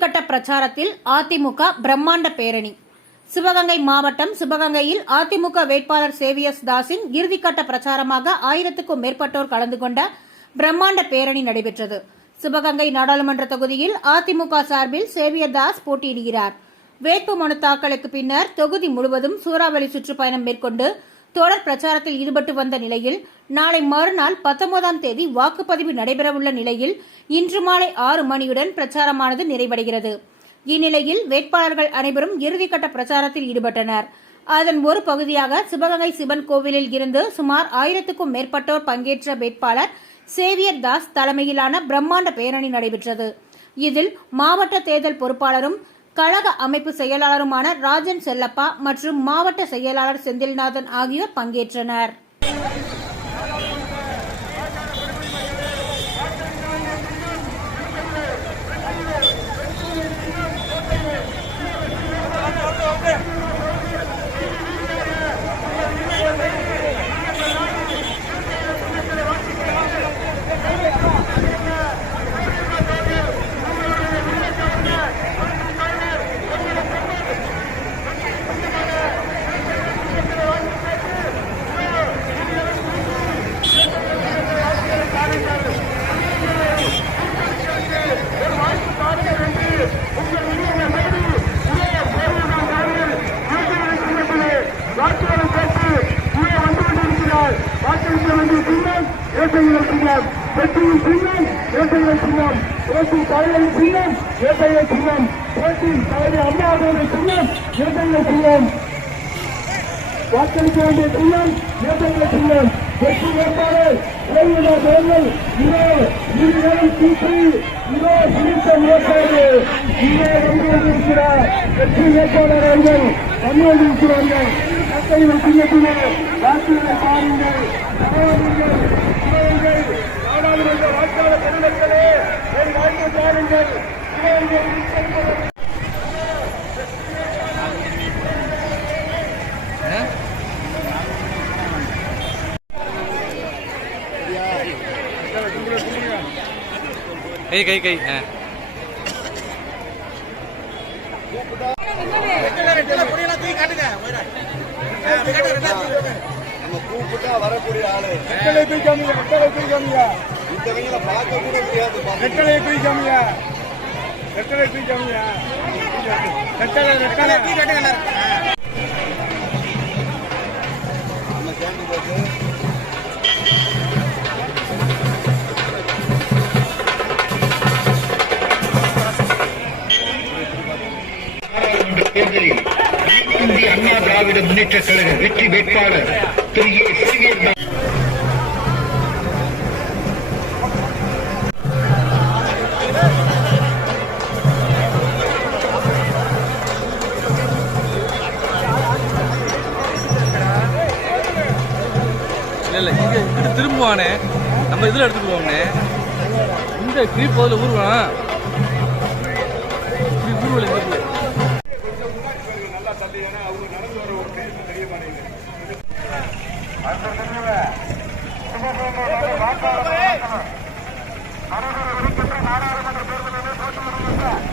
இறுதிக்கட்ட பிரச்சாரத்தில் அதிமுக பிரம்மாண்ட பேரணி. சிவகங்கை மாவட்டம் சிவகங்கையில் அதிமுக வேட்பாளர் சேவியர்ஸ் தாஸின் இறுதிக்கட்ட பிரச்சாரமாக 1000க்கும் மேற்பட்டோர் கலந்து கொண்ட பிரம்மாண்ட பேரணி நடைபெற்றது. சிவகங்கை நாடாளுமன்ற தொகுதியில் அதிமுக சார்பில் சேவியர் தாஸ் போட்டியிடுகிறார். வேட்புமனு தாக்கலுக்கு பின்னர் தொகுதி முழுவதும் சூறாவளி சுற்றுப்பயணம் மேற்கொண்டு தொடர் பிரச்சாரத்தில் ஈடுபட்டு வந்த நிலையில் நாளை மறுநாள் 19ஆம் தேதி வாக்குப்பதிவு நடைபெறவுள்ள நிலையில் இன்று மாலை 6 மணியுடன் பிரச்சாரமானது நிறைவடைகிறது. இந்நிலையில் வேட்பாளர்கள் அனைவரும் இறுதிக்கட்ட பிரச்சாரத்தில் ஈடுபட்டனர். அதன் ஒரு பகுதியாக சிவகங்கை சிவன் கோவிலில் இருந்து சுமார் 1000க்கும் மேற்பட்டோர் பங்கேற்ற வேட்பாளர் சேவியர் தாஸ் தலைமையிலான பிரம்மாண்ட பேரணி நடைபெற்றது. இதில் மாவட்ட தேர்தல் பொறுப்பாளரும் கழக அமைப்பு செயலாளருமான ராஜன் செல்லப்பா மற்றும் மாவட்ட செயலாளர் செந்தில்நாதன் ஆகியோர் பங்கேற்றனர். வாக்களிக்க வேண்டிய சின்னம் ஏற்கனவே சின்னம் வெற்றி வேட்பாளர் இருக்கிறார். வெற்றி வேட்பாளர் அவர்கள் வந்திருக்கிறார்கள். சின்னத்திலே வாக்குகளை பாருங்கள். நாடாளுமன்ற வாக்காளர் பெருமக்களே, என் வாய்ப்பு பாருங்கள். கை கை கை கூப்பிட்டா வரக்கூடிய ஆளு ரெட்டலை பிடிக்காமியா, ரெட்டலை பிடிக்காமியா, இந்த பார்க்க கூட முடியாது. ரெட்டலை பிடிக்காமியா, ரெட்டலை பிடிக்காமியா, ரெட்டலை ரெட்டலை சேர்ந்து போட்டு தேர்தலில் இந்திய அண்ணா திராவிட முன்னேற்ற கழக வெற்றி வேட்பாளர் திரு சேவியர் தாஸ் இல்ல இங்க திரும்புவானே, நம்ம இதுல எடுத்துட்டு போவானே, இந்த கிரீப் போதில் ஊருவான் ஊர்வல நாடாளுமன்ற தேர்தலில்